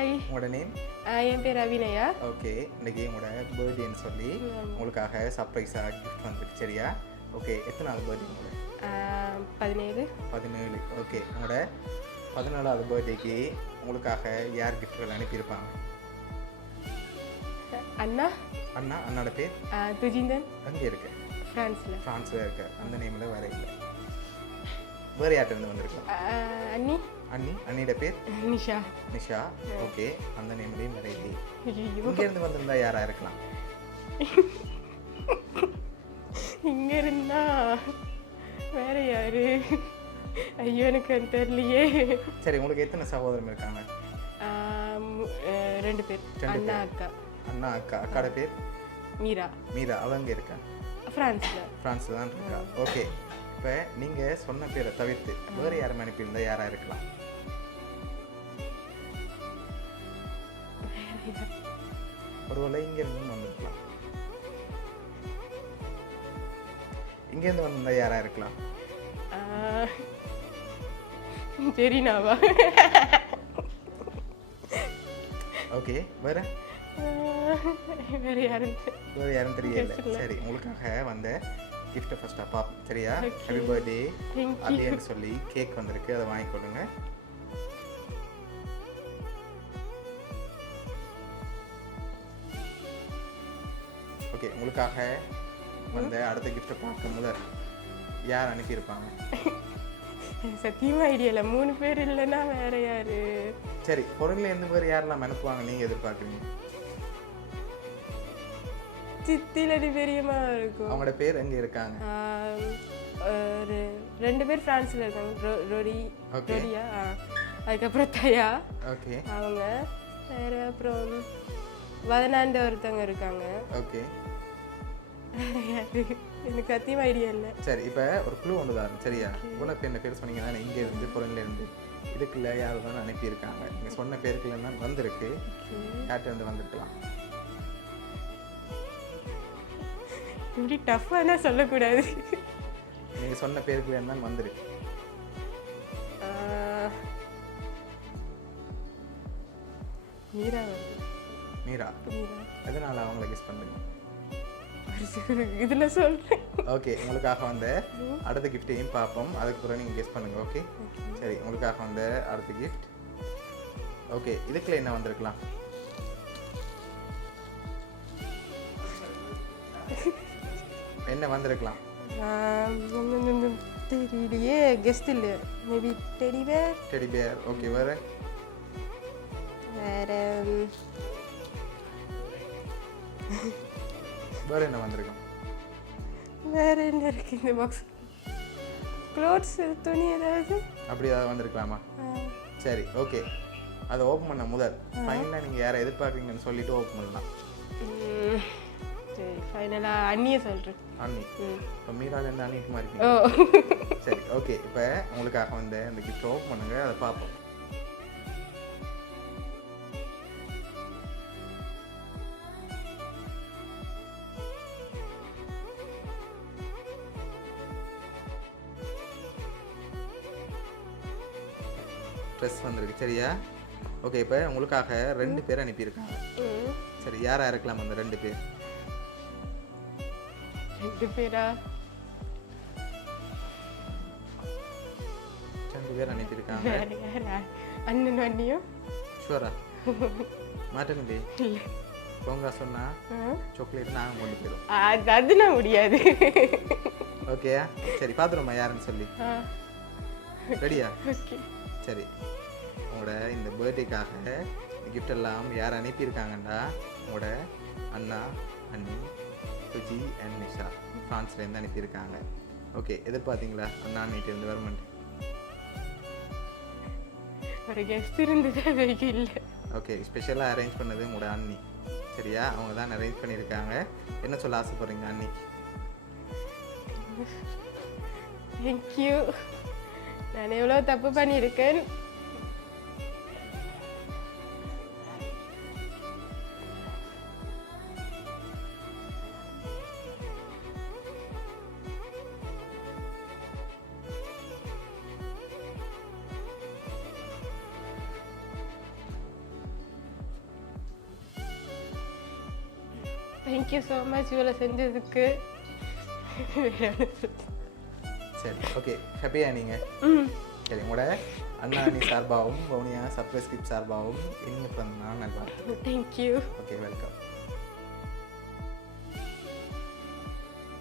Hi. உங்களோட name? என் பேர் Abhinaya. Okay, இன்னைக்கு உங்களோட பர்த்டேன்னு சொல்லி உங்களுக்காக சர்ப்ரைஸாக கிஃப்ட் வந்துருக்கு. சரியா? ஓகே, எத்தனை நாள் பர்த்டே உங்களோட? 17. 17. ஓகே, உங்களோட 17வது பர்த்டேக்கு உங்களுக்காக யார் கிஃப்ட்கள் அனுப்பியிருப்பாங்க? அண்ணா. அண்ணாவோட பேர்? துஜிந்தன். அங்கே இருக்கு, ஃப்ரான்ஸில் இருக்கு. அந்த நேமில் வேற இல்லை. வேறு யார்கிட்ட இருந்து வந்திருக்கோம்? அண்ணியோட பேர்? நிஷா. ஓகே, அந்த நேம்லேயும் வேற இல்லை. இங்கேருந்து வந்திருந்தா யாராக இருக்கலாம்? இங்க இருந்தா வேற யாரு? ஐயோ, எனக்கு தெரியலையே. சரி, உங்களுக்கு எத்தனை சகோதரம் இருக்காங்க? 2 பேர். அண்ணா அக்கா. அக்காட பேர்? மீரா. அவங்க இருக்கா? ஃப்ரான்ஸில் தான் இருக்கா. ஓகே, இப்போ நீங்கள் சொன்ன பேரை தவிர்த்து வேறு யாரும் அனுப்பியிருந்தா யாராக இருக்கலாம்? ஒருவேளை இங்கேருந்து வந்திருக்கலாம். இங்கேருந்து வந்திருந்தா யாராக இருக்கலாம்? சரினாவா? ஓகே, வேறு யாரும் தெரியல. சரி, உங்களுக்காக வந்த கிஃப்ட்டை ஃபர்ஸ்ட்டாக பார்ப்போம். சரியா? ஹாப்பி பர்த்டே அப்படின்னு சொல்லி கேக் வந்திருக்கு, அதை வாங்கிக்கொள்ளுங்க. ஓகே, உங்களுக்காக வந்த அடுத்த கிஃப்ட்டை பார்க்க முதல் யார் அனுப்பியிருப்பாங்க? சத்தியமா ஐடியால 3 பேர் இல்லைன்னா வேற யாரு? சரி, பொருளில் எந்த பேர் யாரெல்லாம் அனுப்புவாங்க நீங்கள் எதிர்பார்க்குறீங்க? சித்திலடி பெரியமா இருக்கும். அவங்களோட பேர் எங்கே இருக்காங்க? ஒரு 2 பேர் ஃப்ரான்ஸில் இருக்காங்க. ரொடியா, அதுக்கப்புறம் தயா. ஓகே, அவங்க வேற. அப்புறம் வதனாண்ட ஒருத்தவங்க இருக்காங்க. ஓகே, எனக்கு சத்தியமா ஐடியா இல்லை. சரி, இப்போ ஒரு க்ளூ ஒன்று தான். சரியா? இவ்வளோ பேர் சொன்னீங்க தானே, இங்கே இருந்து பொருள்லேருந்து இதுக்குள்ள யாரும் தான் அனுப்பியிருக்காங்க. நீங்கள் சொன்ன பேருக்குள்ள தான் வந்திருக்கு. யார்கிட்ட வந்து வந்திருக்கலாம்? இப்படி டஃப்பானா சொல்லக்கூடாது. நீங்கள் சொன்ன பேருக்குள்ள தான் வந்திருக்கு. மீரா. எதனால அவங்கள கெஸ் பண்ணுங்க? இதில் சொல்கிறேன். ஓகே, உங்களுக்காக வந்த அடுத்த கிஃப்ட்டையும் பார்ப்போம், அதுக்கு பிறகு நீங்கள் கெஸ் பண்ணுங்க. ஓகே, சரி, உங்களுக்காக வந்த அடுத்த கிஃப்ட். ஓகே, இதுக்குள்ள என்ன வந்திருக்கலாம்? என்ன வந்திருக்கலாம்? தெரியலையே, கெஸ்ட் இல்லை. Maybe teddy bear. ஓகே, வேற என்ன வந்திருக்கும்? வேற என்ன இருக்கு இந்த பாக்ஸ்? க்ளோத்ஸ், துணி ஏதாவது அப்படி ஏதாவது வந்திருக்கலாமா? சரி, ஓகே, அதை ஓப்பன் பண்ண முதல் ஃபைனலாக நீங்கள் யாரை எதிர்பார்க்குறீங்கன்னு சொல்லிட்டு ஓப்பன் பண்ணலாம். சரி, ஃபைனலாக அண்ணியை சொல்கிறேன். அண்ணி. இப்போ மீராலேருந்து அண்ணிக்கு மாறிக்கீங்க. சரி, ஓகே, இப்போ உங்களுக்காக வந்து அந்த கிஃப்ட் ஓப்பன் பண்ணுங்க, அதை பார்ப்போம். ட்ரெஸ் வந்திருக்கு. சரியா? ஓகே, இப்போ உங்களுக்காக 2 பேர் அனுப்பியிருக்காங்க. சரி, யாராக இருக்கலாம் அந்த 2 பேர்? 2 பேரா? 2 பேர் அனுப்பியிருக்காங்க. அண்ணன் அண்ணியும். ஷுவரா? மாட்டேங்குது. போங்க சொன்னா சாக்லேட் நாங்கள் கொண்டு போயிடும். அதுனா முடியாது. ஓகே, சரி, பார்த்துருமா யாருன்னு சொல்லி. ரெடியா? சரி, உங்களோட இந்த பர்த்டேக்காக கிஃப்ட் எல்லாம் யார் அனுப்பியிருக்காங்கண்டா, உங்களோட அண்ணி துஜி அண்ட் நிஷா ஃப்ரான்ஸ்லேருந்து அனுப்பியிருக்காங்க. ஓகே, எதிர்பார்த்தீங்களா அண்ணிகிட்டேருந்து வரமாட்டேன்? ஒரு கெஸ்ட் இருந்தது இல்லை. ஓகே, ஸ்பெஷலாக அரேஞ்ச் பண்ணது உங்களோட அண்ணி. சரியா? அவங்க தான் அரேஞ்ச் பண்ணியிருக்காங்க. என்ன சொல்ல ஆசைப்படுறீங்க அன்னிக்கு? தேங்க்யூ. நான் எவ்வளோ தப்பு பண்ணியிருக்கேன். தேங்க்யூ ஸோ மச் இவ்வளோ செஞ்சதுக்கு. சரி ஓகே, ஹாப்பியா நீங்கள்? சரி, உங்களோட அண்ணா அண்ணி சார்பாகவும் வவுனியா சர்ப்ரைஸ் கிஃப்ட் சார்பாகவும் இனிய பிறந்த நாள் நல்வாழ்த்துக்கள். தேங்க்யூ. Okay, welcome.